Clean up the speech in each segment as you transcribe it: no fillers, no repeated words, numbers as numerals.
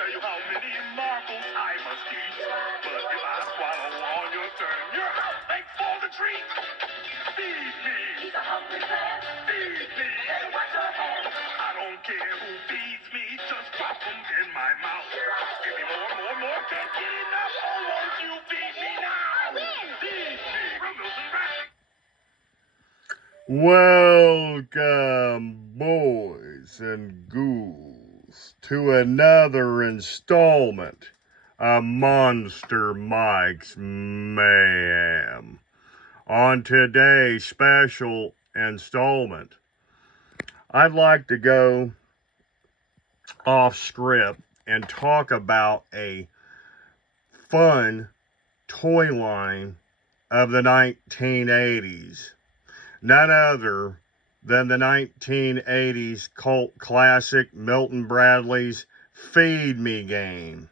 tell you how many marbles I must eat. But if I swallow on your turn, you're out. Thanks for the treat. Feed me. He's a hungry man. Feed me. Better watch your hands. I don't care who feeds me, just drop them in my mouth. Give me more. Can't get enough. Oh, won't you feed me now? Feed me. From Milton Bradley. Welcome, boys and ghouls, to another installment of Monster Mike's Mayhem. On today's special installment, I'd like to go off script and talk about a fun toy line of the 1980s. None other than the 1980s cult classic Milton Bradley's Feed Me game.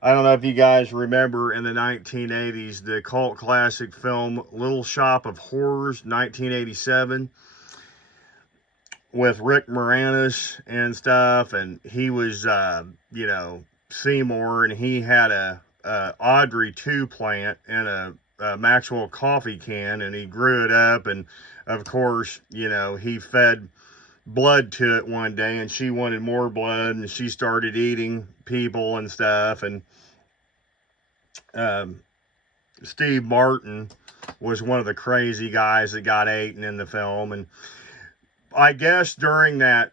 I don't know if you guys remember in the 1980s the cult classic film Little Shop of Horrors, 1987, with Rick Moranis and stuff, and he was, Seymour, and he had a Audrey 2 plant and a Maxwell coffee can, and he grew it up, and of course, he fed blood to it one day, and she wanted more blood, and she started eating people and stuff, and Steve Martin was one of the crazy guys that got eaten in the film. And I guess during that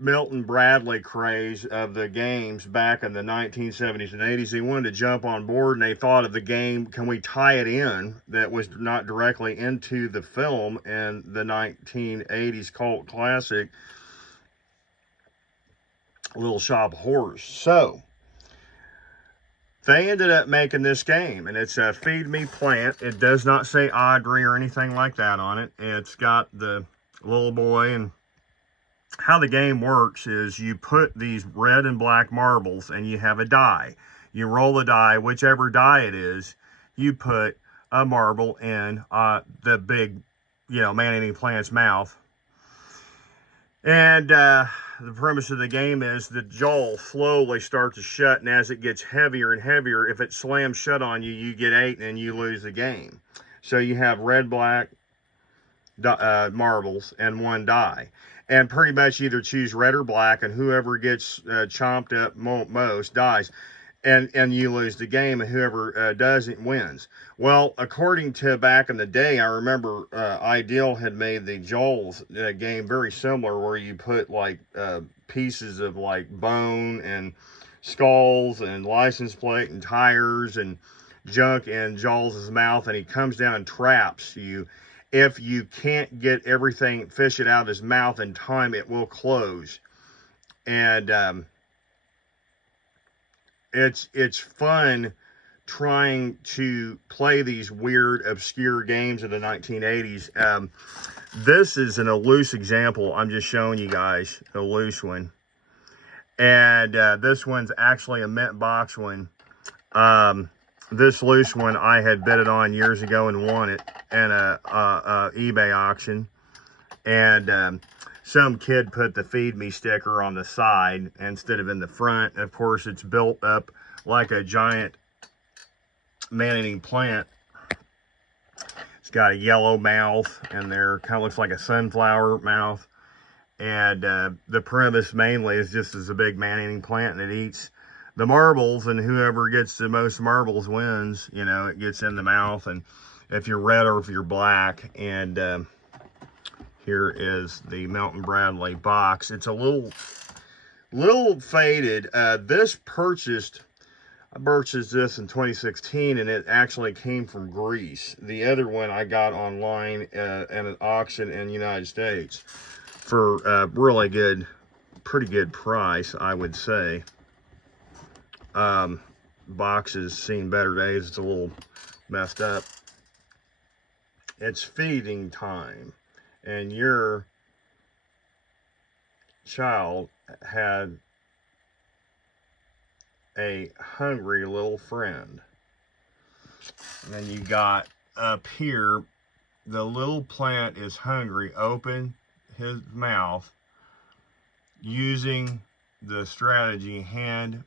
Milton Bradley craze of the games back in the 1970s and 80s, they wanted to jump on board, and they thought of the game, can we tie it in that was not directly into the film and the 1980s cult classic Little Shop of Horrors. So they ended up making this game, and it's a Feed Me plant. It does not say Audrey or anything like that on it. It's got the little boy, and how the game works is you put these red and black marbles, and you have a die. You roll the die, whichever die it is, you put a marble in the big, man-eating plant's mouth. And the premise of the game is the jaw slowly starts to shut, and as it gets heavier and heavier, if it slams shut on you, you get eaten and you lose the game. So you have red, black marbles and one die. And pretty much either choose red or black, and whoever gets chomped up most dies. And you lose the game, and whoever doesn't wins. Well, according to back in the day, I remember Ideal had made the Joel's game very similar, where you put like pieces of like bone and skulls and license plate and tires and junk in Joel's mouth, and he comes down and traps you. If you can't get everything, fish it out of his mouth in time, it will close. And it's fun trying to play these weird, obscure games of the 1980s. This is an loose example. I'm just showing you guys a loose one. And this one's actually a mint box one. This loose one, I had bet it on years ago and won it in a eBay auction. And some kid put the Feed Me sticker on the side instead of in the front. And of course, it's built up like a giant man-eating plant. It's got a yellow mouth, and there kind of looks like a sunflower mouth. And the premise mainly is just as a big man-eating plant, and it eats the marbles, and whoever gets the most marbles wins. It gets in the mouth, and if you're red or if you're black. And here is the Milton Bradley box. It's a little faded. I purchased this in 2016, and it actually came from Greece. The other one I got online at an auction in the United States for a pretty good price, I would say. Box has seen better days. It's a little messed up. It's feeding time, and your child had a hungry little friend. And then you got up here, the little plant is hungry. Open his mouth using the strategy, hand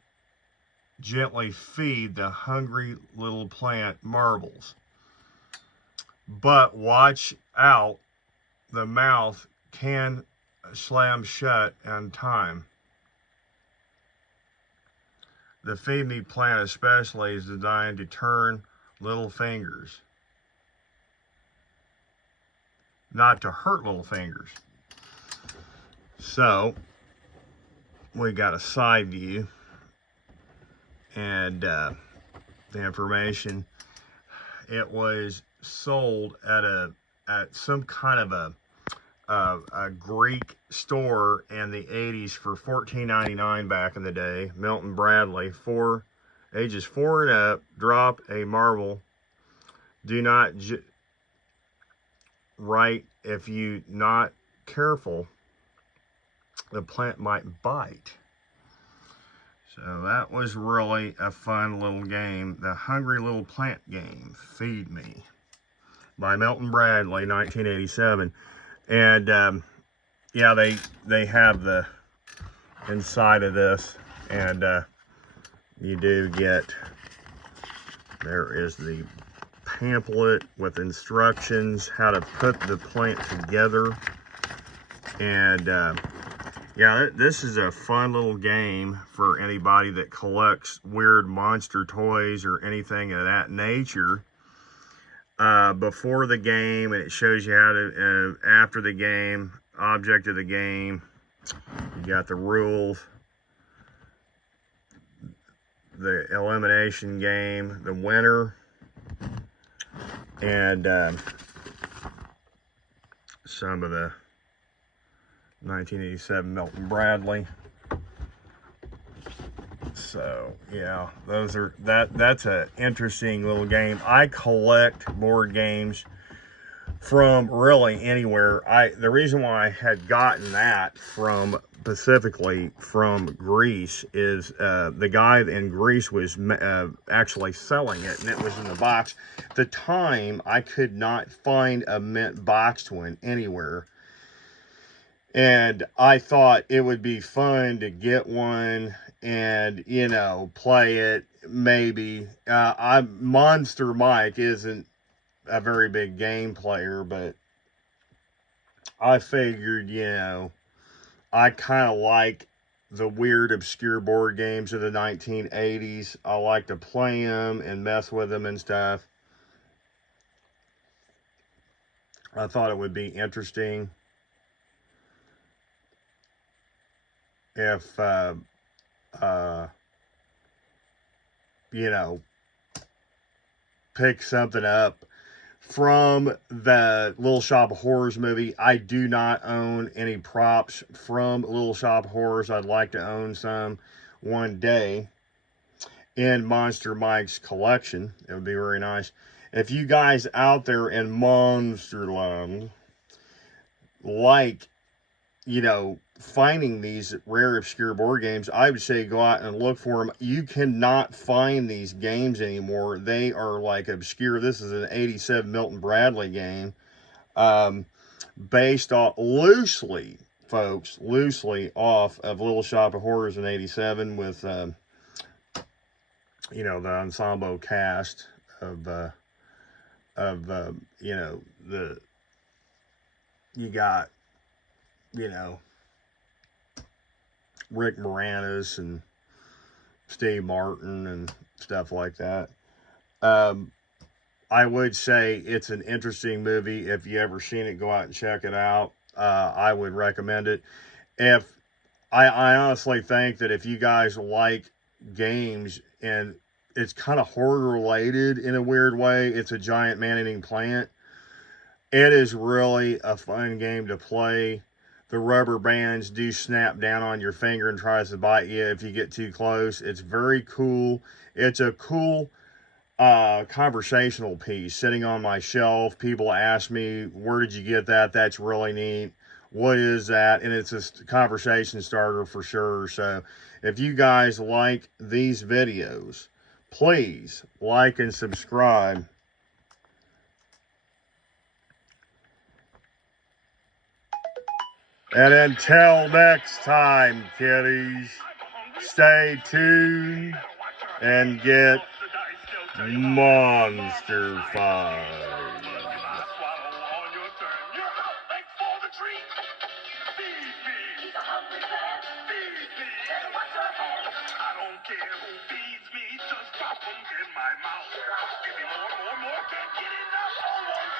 gently feed the hungry little plant marbles. But watch out, the mouth can slam shut in time. The feed me plant especially is designed to turn little fingers, not to hurt little fingers. So we got a side view and the information. It was sold at some kind of a Greek store in the 80s for $14.99 back in the day. Milton Bradley, ages 4 and up, drop a marble. Do not right if you not careful, the plant might bite. So that was really a fun little game, the Hungry Little Plant Game, Feed Me, by Milton Bradley, 1987. And yeah, they have the inside of this, and you do get, there is the pamphlet with instructions how to put the plant together. And yeah, this is a fun little game for anybody that collects weird monster toys or anything of that nature. Before the game, and it shows you how to, after the game, object of the game, you got the rules, the elimination game, the winner, and some of the 1987 Milton Bradley. So yeah, those are that's an interesting little game. I collect board games from really anywhere. The reason why I had gotten that from specifically from Greece is the guy in Greece was actually selling it, and it was in the box. At the time, I could not find a mint boxed one anywhere. And I thought it would be fun to get one and, you know, play it, maybe. Monster Mike isn't a very big game player, but I figured, you know, I kind of like the weird, obscure board games of the 1980s. I like to play them and mess with them and stuff. I thought it would be interesting if, you know, pick something up from the Little Shop of Horrors movie. I do not own any props from Little Shop of Horrors. I'd like to own some one day in Monster Mike's collection. It would be very nice. If you guys out there in Monsterland like, you know, finding these rare, obscure board games, I would say go out and look for them. You cannot find these games anymore. They are like obscure. This is an 87 Milton Bradley game, based off loosely, folks, loosely off of Little Shop of Horrors in 87 with, you know, the ensemble cast of you know, you got, you know, Rick Moranis and Steve Martin and stuff like that. I would say it's an interesting movie. If you ever seen it, go out and check it out. I would recommend it. If I honestly think that if you guys like games and it's kind of horror related in a weird way, it's a giant man-eating plant. It is really a fun game to play. The rubber bands do snap down on your finger and tries to bite you if you get too close. It's very cool. It's a cool conversational piece sitting on my shelf. People ask me, where did you get that? That's really neat. What is that? And it's a conversation starter for sure. So if you guys like these videos, please like and subscribe. And until next time, kiddies, stay tuned and get Monster Fight. He's a hungry man. Feed me. Better watch your hands. I don't care who feeds me. Just drop them in my mouth. Give me more. Can't get enough. Oh,